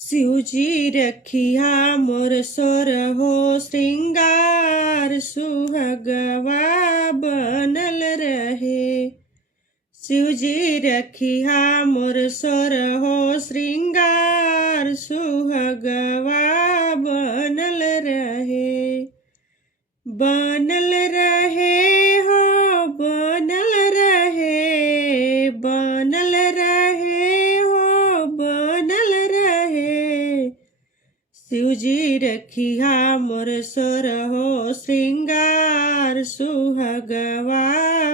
शिवजी रखिया मोर सोर हो श्रृंगार सुहगवा बनल रहे। शिवजी रखिया मोर सोर हो श्रृंगार सुहगवा बनल रहे। बनल रहे हो बनल रहे, बनल रहे हो बनल रहे। शिवजी रखिया मोर सोर हो श्रृंगार सुहगवा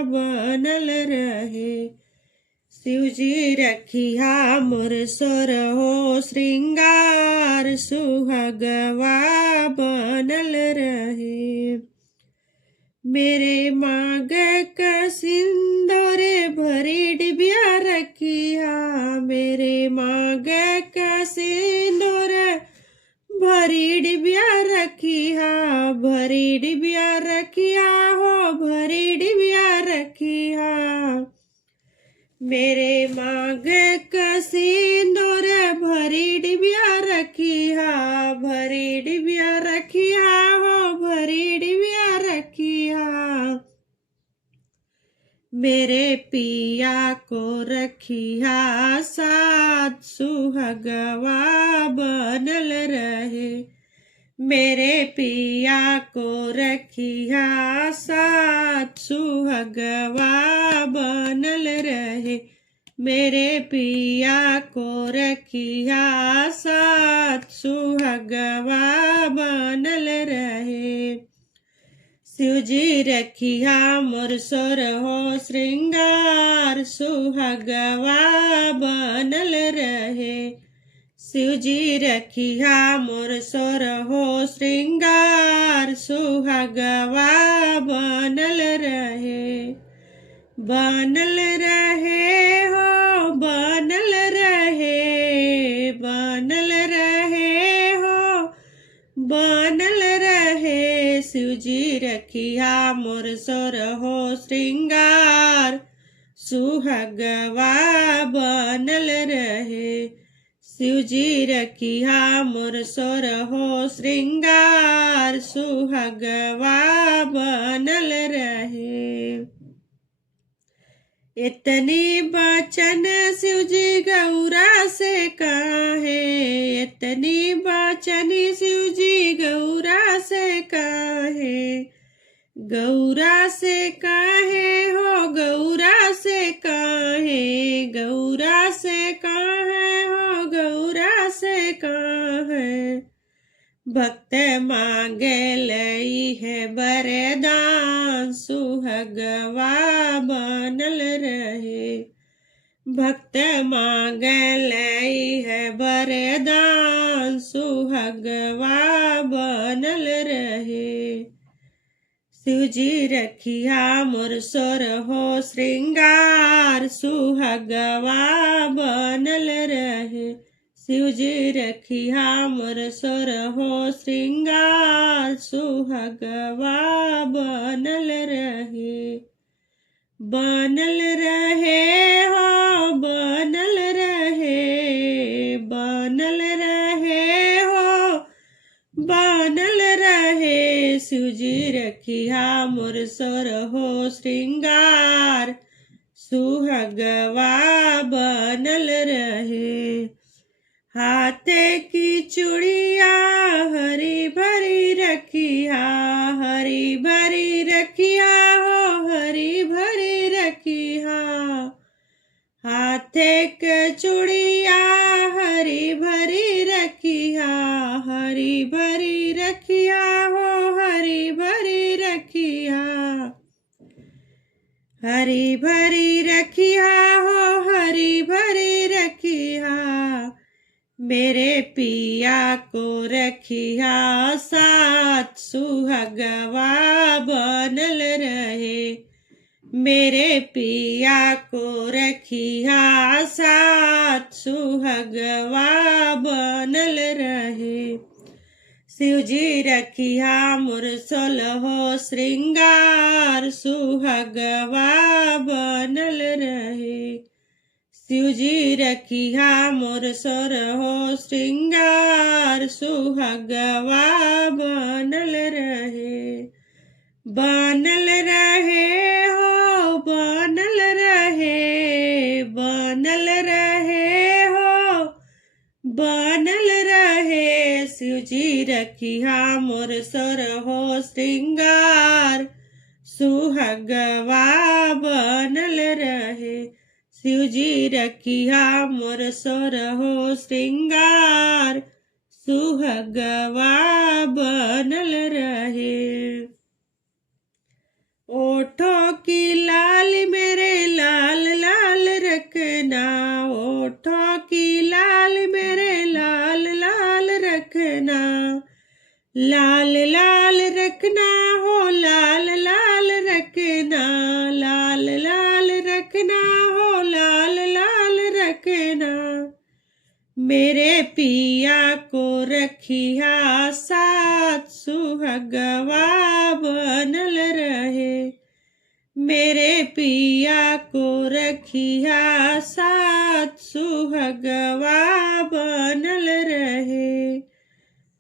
बनल रहे। शिवजी रखिया मोर सोर हो श्रृंगार सुहगवा बनल रहे। मेरे मांग का सिंदूरे भरी डिबिया रखिया, मेरे मांग का सिंदूर भरी डिबिया रखिया, भरी डिबिया रखिया हो भरी डिबिया रखिया। मेरे मांग का सिंदूर भरी डिबिया रखिया, भरी डिबिया रखिया हो भरी डिबिया रखिया। मेरे पिया को रखिया साथ सुहगवा बनल रहे। मेरे पिया को रखिया साथ सुहगवा बनल रहे। मेरे पिया को रखिया साथ सुहगवा बनल रहे। शिवजी रखिया मोर सोर हो श्रृंगार सुहगवा बनल रहे। शिवजी रखिया मोर सोर हो श्रृंगार सुहगवा बनल रहे। बनल रहे हो बनल रहे, बनल रहे हो बनल रहे। शिवजी रखिया मोर सोर हो श्रृंगार सुहगवा बनल रहे। शिवजी रखिया मोर सोर हो श्रृंगार सुहगवा बनल रहे। इतनी बचन शिवजी गौरा से काहे, इतनी बचन शिवजी गौरा से काहे। गौरा से काहे हो गौरा से काहे, गौरा से काहे हो गौरा से काहे। भक्त मांगे लई है वरदान सुहगवा बनल रहे। भक्त मांगे लई है वरदान सुहगवा बनल रहे। शिवजी रखिया मोर सोर हो श्रृंगार सुहगवा बनल रहे। शिवजी रखिया मोर सोर हो श्रृंगार सुहगवा बनल रहे। बनल रहे हो बनल रहे, बनल रहे हो बनल रहे। शिवजी रखिया मोर सोर हो श्रृंगार सुहगवा बनल रहे। हाथे की चूड़िया हरी भरी रखिया, हरी भरी रखिया हो हरी भरी रखिया। हाथे के चूड़िया हरी भरी रखिया, हरी भरी रखिया हो हरी भरी रखिया। हरी भरी रखिया हो हरी भरी रखिया। मेरे पिया को रखिया साथ सुहगवा बनल रहे। मेरे पिया को रखिया साथ सुहगवा बनल रहे। शिवजी रखिया मोर सोर हो श्रृंगार सुहगवा बनल रहे। शिव जी रखिया मोर सोरहो श्रृंगार सुहागवा बनल रहे बनल रहे हो बनल रहे बनल रहे हो बनल रहे शिव जी रखिया मोर सोरहो श्रृंगार सुहागवा बनल रहे शिव जी रखिया मोर सोरहो श्रृंगार सुहागवा बनल रहे ओठों की लाल मेरे लाल लाल रखना ओठों की लाल मेरे लाल लाल रखना लाल लाल रखना हो लाल लाल रखना लाल लाल रखना हो लाल लाल रखना मेरे पिया को रखिया साथ सुहागवा बनल रहे मेरे पिया को रखिया साथ सुहागवा बनल रहे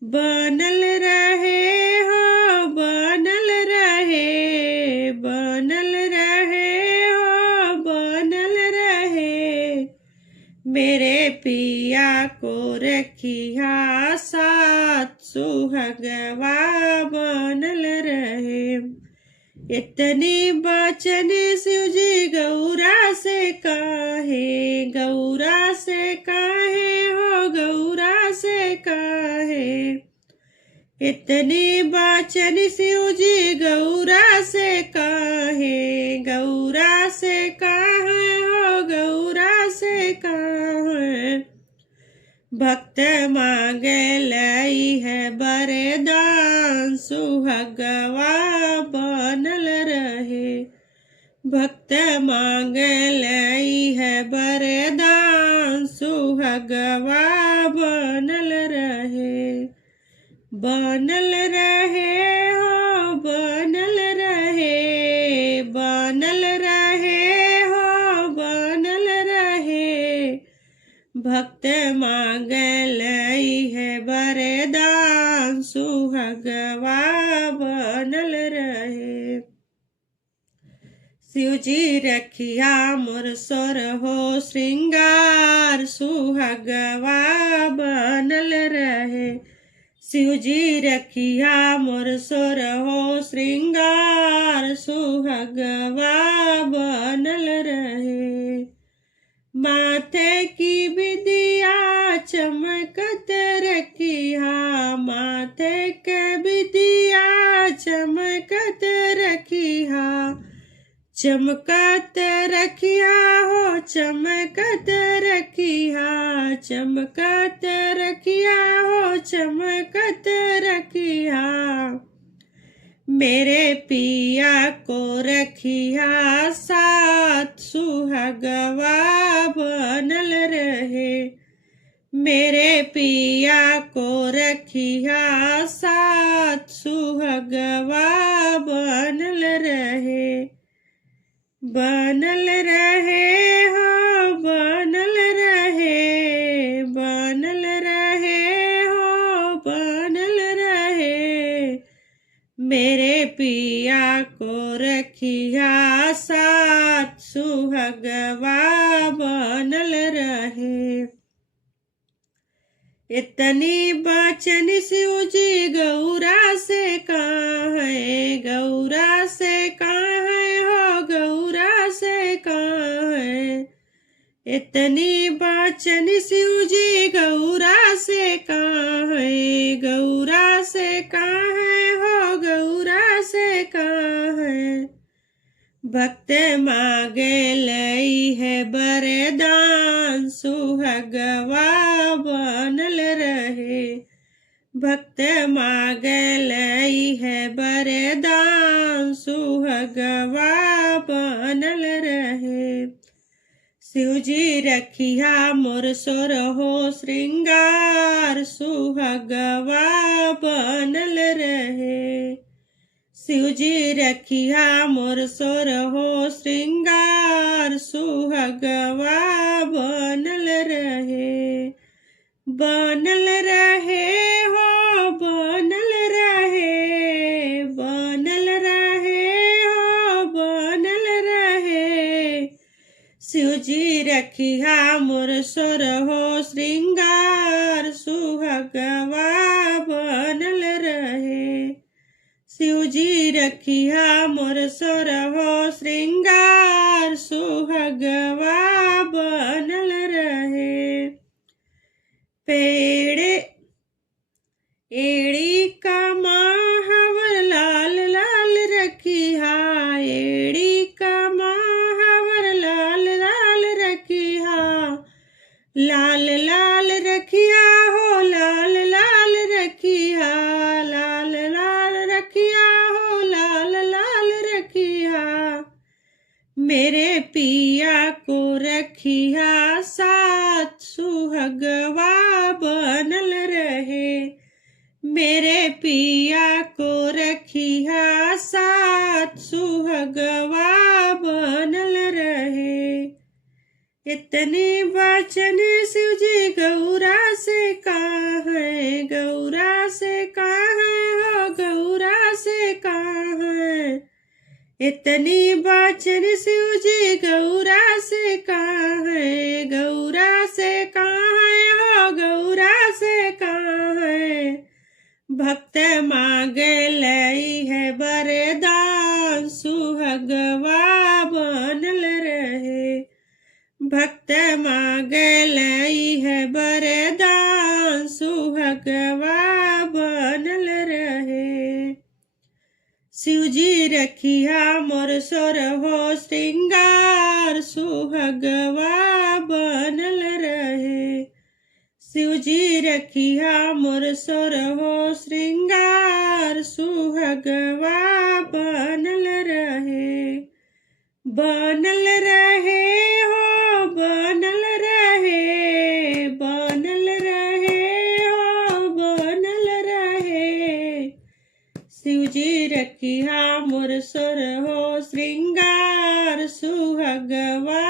बनल रहे हो बनल रहे बनल रहे हो बनल रहे मेरे पिया को रखिया साथ सुहागवा बनल रहे इतनी बचन शिव जी गौरा से काहे गौरा से काहे हो गौरा से काहे इतनी बचन शिव जी गौरा से काहे गौरा से काहे हो गौरा से काहे भक्त मांगे लई है वरदान सुहागवा बनल रहे भक्त मांगे लई है वरदान सुहागवा बनल रहे बनल रहे हो बनल रहे बनल रहे हो बनल रहे भक्त मांगे लई है वरदान सुहागवा बनल रहे शिव जी रखिया मोर सोरहो श्रृंगार सुहागवा बनल रहे शिव जी रखिया मोर सोरहो श्रृंगार सुहागवा बनल रहे माथे की बिदिया चमकत रखिया माथे के बिदिया चमकत रखिया चमकत रखिया हो चमकत रखिया चमकत रखिया हो चमकत रखिया मेरे पिया को रखिया साथ सुहागवा बनल रहे मेरे पिया को रखिया साथ सुहागवा बनल रहे बनल रहे हो बनल रहे बनल रहे हो बनल रहे मेरे पिया को रखिया साथ सुहागवा बनल रहे इतनी बचन शिव जी गौरा से काहे गौरा से काहे हो गौरा से काहे इतनी बचन शिव जी गौरा से काहे गौरा से काहे हो गौरा से काहे भक्त मांगे लई है वरदान सुहागवा बनल रहे भक्त मांगे लई है वरदान सुहागवा बनल रहे शिव जी रखिया मोर सोरहो श्रृंगार सुहागवा बनल रहे शिव जी रखिया मोर सोर हो श्रृंगार सुहगवा बनल रहे बनल रहे हो बनल रहे बनल रहे हो बनल रहे शिव जी रखिया मोर सोर हो श्रृंगार सुहगवा बनल रहे शिव जी रखिया मोर सोर हो श्रृंगार सुहगवा बनल रहे पेड़े एड़ी का महावर लाल लाल रखिया एड़ी का महावर लाल लाल रखिया लाल लाल रखिया हो लाल लाल रखिया लाल लाल रखिया हो लाल लाल रखिया मेरे पिया को रखिया साथ सुहगवा बनल रहे मेरे पिया को रखिया साथ सुहगवा बनल रहे इतने वचन शिव जी गौरा से कहे गौरा से कहे हो गौरा से कहे इतनी वचन शिव जी गौरा से कहे गौरा से कहे हो गौरा से कहे भक्त मांगे लई है वरदान सुहगवा बनल रहे भक्त मांगे लई है वरदान सुहगवा बनल रहे शिव जी रखिया मोर सोर हो श्रृंगार सुहगवा बनल रहे शिव जी रखिया मोर सोर हो श्रृंगार सुहगवा बनल रहे बनल रहे हो बनल रहे बनल रहे हो बनल रहे शिव जी रखिया मोर सोर हो श्रृंगार सुहगवा